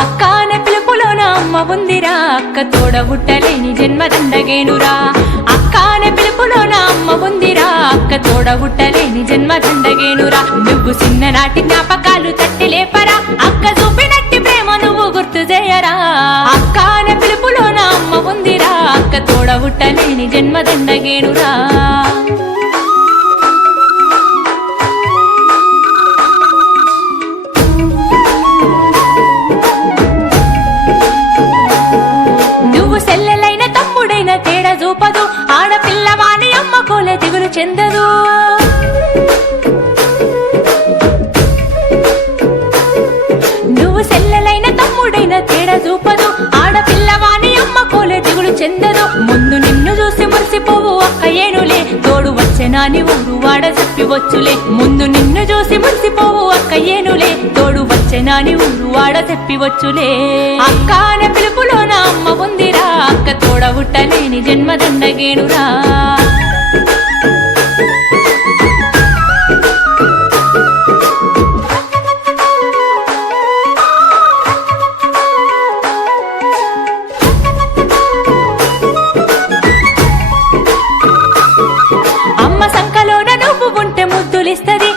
అక్క అనే పిలుపులోన అమ్మ ఉందిరా, అక్క తోడబుట్టలేని జన్మదండగేనురా. అక్క అనే పిలుపులోన అమ్మ ఉందిరా, అక్క తోడబుట్టలేని జన్మదండగేనురా. నువ్వు చిన్ననాటి జ్ఞాపకాలు తట్టి లేపరా, అక్క చూపినట్టి ప్రేమ నువ్వు గుర్తు చేయరా. అక్క అనే పిలుపులోన అమ్మ ఉందిరా, అక్క తోడబుట్టలేని జన్మదండగేనురా. సెల్లెలైన తమ్ముడైన తేడా చూపదు, ఆడపిల్లవాని అమ్మ కోలే దిగులు చెందదు. నువ్వు సెల్లెలైన తమ్ముడైన తేడా చూపదు, ఆడపిల్లవాని అమ్మ కోలే దిగులు చెందదు. ముందు నిన్ను చూసి మురిసిపోవు అక్క ఏనులే, తోడు వచ్చెనాని ఊరు వాడ చెప్పివచ్చులే. ముందు నిన్ను చూసి మురిసిపోవు అక్క ఏనులే, తోడు వచ్చెనాని ఊరు వాడ చెప్పివచ్చులే. అక్క అనే పిలుపులోన అమ్మ ఉందిరా, అక్క తోడబుట్టలేని జన్మదండగేనురా. అమ్మ సంకలోన నువ్వు ఉంటే ముద్దులిస్తది,